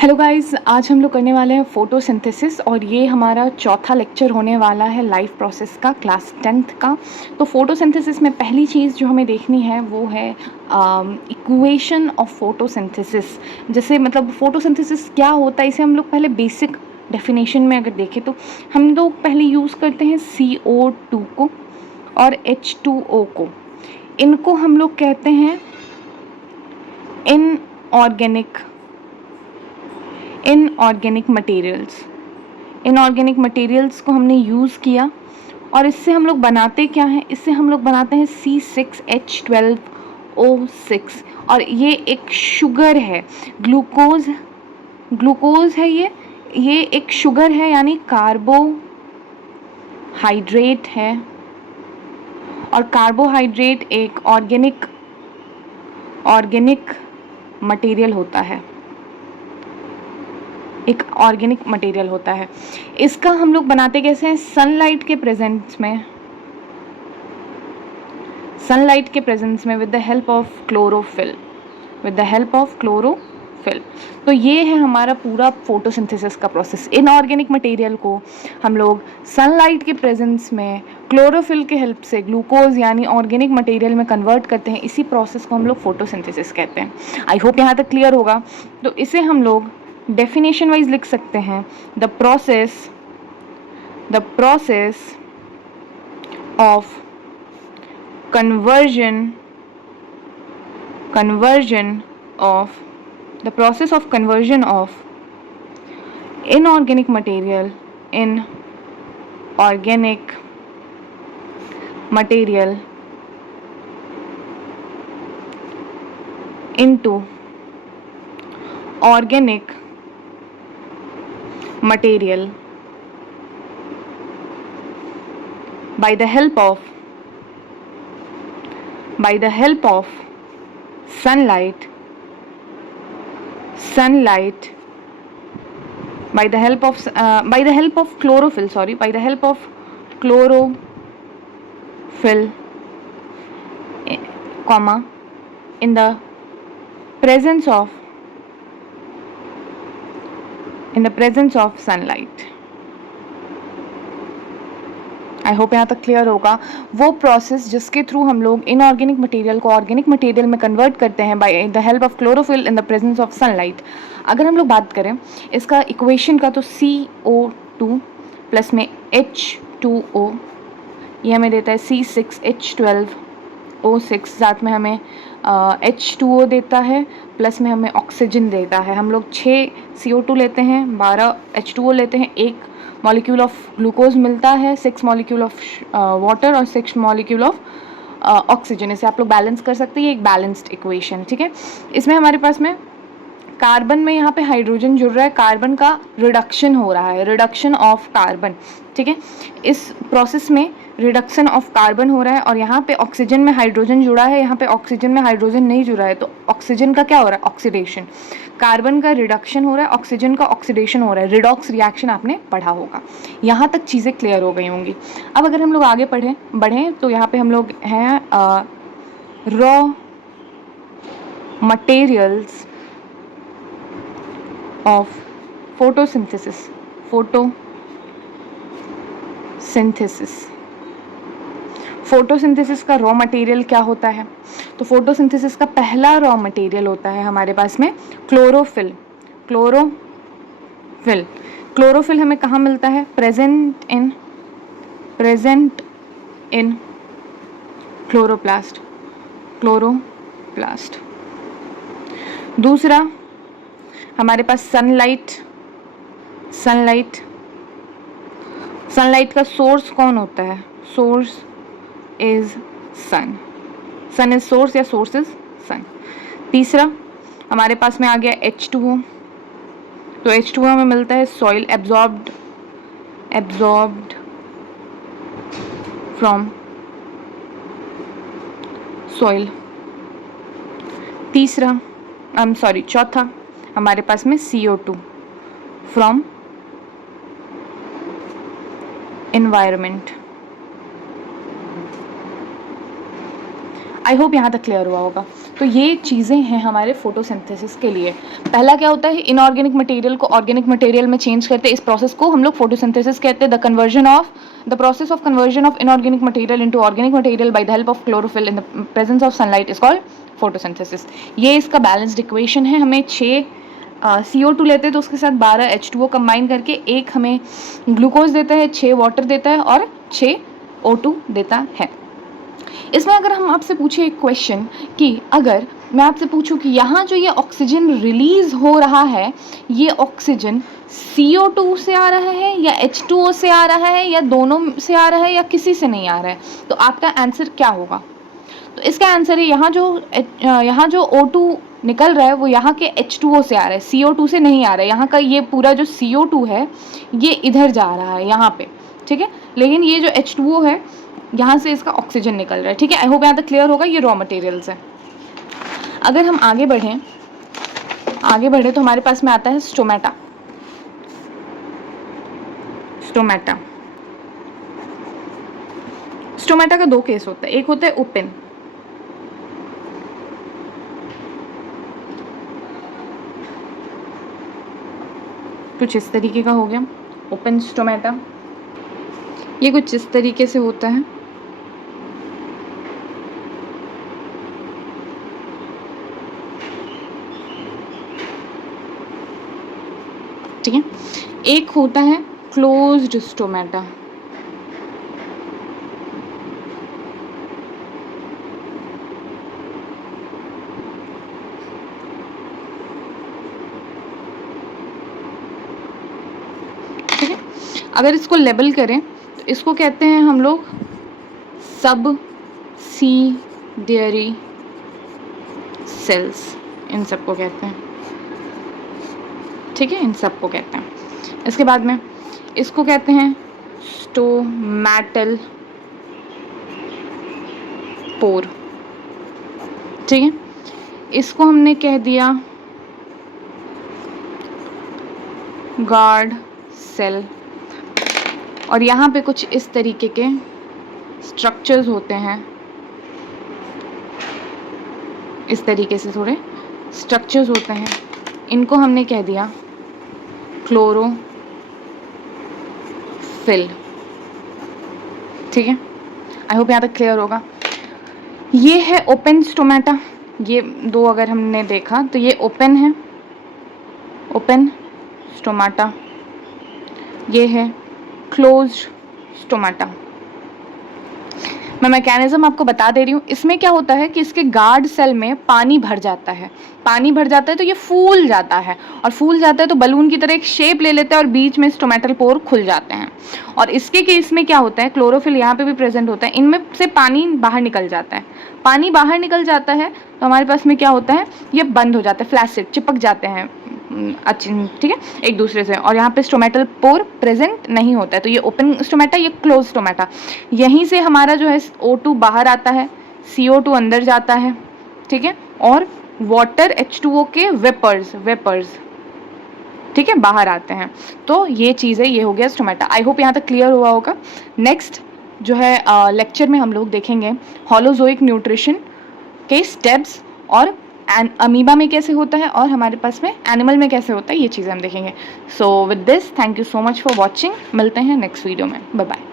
Hello guys, आज हम लोग करने वाले हैं फ़ोटोसिंथेसिस और ये हमारा चौथा लेक्चर होने वाला है लाइफ प्रोसेस का, क्लास 10th का। तो फ़ोटोसिंथेसिस में पहली चीज़ जो हमें देखनी है वो है इक्वेशन ऑफ फ़ोटोसिंथेसिस। जैसे मतलब फ़ोटोसिंथेसिस क्या होता है, इसे हम लोग पहले बेसिक डेफिनेशन में अगर देखें तो हम लोग पहले यूज़ करते हैं CO2 को और H2O को। इनको हम लोग कहते हैं इनऑर्गेनिक मटेरियल्स को हमने यूज़ किया और इससे हम लोग बनाते क्या हैं, इससे हम लोग बनाते हैं C6H12O6 और ये एक शुगर है, ग्लूकोज है। ये एक शुगर है यानी कार्बोहाइड्रेट है और कार्बोहाइड्रेट एक ऑर्गेनिक मटेरियल होता है, एक ऑर्गेनिक मटेरियल होता है। इसका हम लोग बनाते कैसे हैं, सनलाइट के प्रेजेंस में with the help of chlorophyll. तो ये है हमारा पूरा फोटोसिंथेसिस का प्रोसेस। इनऑर्गेनिक मटेरियल को हम लोग सनलाइट के प्रेजेंस में क्लोरोफिल के हेल्प से ग्लूकोज यानी ऑर्गेनिक मटेरियल में कन्वर्ट करते हैं। इसी प्रोसेस को हम लोग फोटोसिंथेसिस कहते हैं। आई होप यहाँ तक क्लियर होगा। तो इसे हम लोग डेफिनेशन वाइज लिख सकते हैं, the process of conversion of inorganic material into organic material by the help of sunlight by the help of chlorophyll comma in the presence of sunlight। I hope यहाँ तक क्लियर होगा। वो process जिसके through हम लोग inorganic material को organic material में convert करते हैं by the help of chlorophyll in the presence of sunlight. अगर हम लोग बात करें इसका इक्वेशन का तो CO2 प्लस में H2O, ये हमें देता है C6H12O6, साथ में हमें H2O देता है, प्लस में हमें ऑक्सीजन देता है। हम लोग 6 CO2 लेते हैं, 12 H2O लेते हैं, 1 मॉलिक्यूल ऑफ ग्लूकोज मिलता है, 6 मॉलिक्यूल ऑफ वाटर और 6 मॉलिक्यूल ऑफ ऑक्सीजन। इसे आप लोग बैलेंस कर सकते हैं, ये एक बैलेंस्ड इक्वेशन, ठीक है। इसमें हमारे पास में कार्बन में यहाँ पे हाइड्रोजन जुड़ रहा है, कार्बन का रिडक्शन हो रहा है, रिडक्शन ऑफ कार्बन, ठीक है। इस प्रोसेस में रिडक्शन ऑफ कार्बन हो रहा है और यहाँ पे ऑक्सीजन में हाइड्रोजन जुड़ा है, यहाँ पे ऑक्सीजन में हाइड्रोजन नहीं जुड़ा है, तो ऑक्सीजन का क्या हो रहा है, ऑक्सीडेशन। कार्बन का रिडक्शन हो रहा है, ऑक्सीजन का ऑक्सीडेशन हो रहा है, रिडॉक्स रिएक्शन आपने पढ़ा होगा। यहाँ तक चीज़ें क्लियर हो गई होंगी। अब अगर हम लोग आगे बढ़ें तो यहाँ पे हम लोग हैं raw materials of photosynthesis. Photosynthesis का रॉ मटेरियल क्या होता है, तो फोटोसिंथेसिस का पहला रॉ मटेरियल होता है हमारे पास में क्लोरोफिल। क्लोरोफिल हमें कहाँ मिलता है, प्रेजेंट इन क्लोरोप्लास्ट। दूसरा हमारे पास सनलाइट का सोर्स कौन होता है, source is sun is source या सोर्स इज सन। तीसरा हमारे पास में आ गया H2O, तो H2O हमें मिलता है सॉइल, एब्जॉर्ब्ड फ्रॉम सॉइल। चौथा हमारे पास में CO2 from environment. I hope यहाँ तक क्लियर हुआ होगा। तो ये चीज़ें हैं हमारे फोटोसिंथेसिस के लिए। पहला क्या होता है, इनऑर्गेनिक मटेरियल को ऑर्गेनिक मटेरियल में चेंज करते हैं, इस प्रोसेस को हम लोग फोटोसिंथेसिस कहते हैं। The process of conversion of inorganic material into organic material by the help of chlorophyll in the presence of sunlight is called photosynthesis. ये इसका बैलेंस्ड इक्वेशन है। हमें 6 CO2 लेते हैं तो उसके साथ 12 H2O कंबाइन करके एक हमें ग्लूकोज देता है, 6 वाटर देता है और 6 O2 देता है। इसमें अगर हम आपसे पूछे एक क्वेश्चन कि अगर मैं आपसे पूछूं कि यहाँ जो ये ऑक्सीजन रिलीज हो रहा है, ये ऑक्सीजन CO2 से आ रहा है या H2O से आ रहा है या दोनों से आ रहा है या किसी से नहीं आ रहा है, तो आपका आंसर क्या होगा? तो इसका आंसर है यहाँ जो O2 निकल रहा है वो यहाँ के H2O से आ रहा है, CO2 से नहीं आ रहा है। यहाँ का ये पूरा जो CO2 है ये इधर जा रहा है यहाँ पे, ठीक है, लेकिन ये जो H2O है यहाँ से इसका ऑक्सीजन निकल रहा है, ठीक है। आई होप यहाँ तक क्लियर होगा। ये रॉ मटेरियल्स है। अगर हम आगे बढ़ें तो हमारे पास में आता है स्टोमेटा। स्टोमेटा का 2 केस होता है, एक होता है ओपन, कुछ इस तरीके का हो गया ओपन स्टोमेटा। ये कुछ इस तरीके से होता है, ठीक है। एक होता है क्लोज्ड स्टोमेटा, ठीक है। अगर इसको लेबल करें तो इसको कहते हैं हम लोग सबसिडियरी सेल्स, इन सबको कहते हैं, ठीक है, इन सबको कहते हैं। इसके बाद में इसको कहते हैं स्टोमैटल पोर, ठीक है। इसको हमने कह दिया गार्ड सेल। और यहाँ पे कुछ इस तरीके के स्ट्रक्चर्स होते हैं, इस तरीके से थोड़े स्ट्रक्चर्स होते हैं, इनको हमने कह दिया क्लोरोफिल, ठीक है। आई होप यहाँ तक क्लियर होगा। ये है ओपन स्टोमेटा, ये 2 अगर हमने देखा तो ये ओपन है, ओपन स्टोमेटा। ये है क्लोज्ड स्टोमेटा। मैं मैकेनिज्म आपको बता दे रही हूँ। इसमें क्या होता है कि इसके गार्ड सेल में पानी भर जाता है, तो ये फूल जाता है, और फूल जाता है तो बलून की तरह एक शेप ले लेता है और बीच में स्टोमेटल पोर खुल जाते हैं। और इसके केस में क्या होता है, क्लोरोफिल यहाँ पे भी प्रेजेंट होता है, इनमें से पानी बाहर निकल जाता है। पानी बाहर निकल जाता है तो हमारे पास में क्या होता है, ये बंद हो जाता है, फ्लैसिड, चिपक जाते हैं अच्छी, ठीक है, एक दूसरे से। और यहाँ पे स्टोमेटल पोर प्रेजेंट नहीं होता है, तो ये ओपन स्टोमेटा, ये क्लोज स्टोमेटा। यहीं से हमारा जो है O2 बाहर आता है, CO2 अंदर जाता है, ठीक है, और वाटर H2O के वेपर्स, ठीक है, बाहर आते हैं। तो ये चीज़ है, ये हो गया स्टोमेटा। आई होप यहाँ तक क्लियर हुआ होगा। नेक्स्ट जो है लेक्चर में हम लोग देखेंगे होलोजोइक न्यूट्रिशन के स्टेप्स, और अमीबा में कैसे होता है और हमारे पास में एनिमल में कैसे होता है, ये चीज़ें हम देखेंगे। So with this, thank you so much for watching. मिलते हैं नेक्स्ट वीडियो में। Bye bye.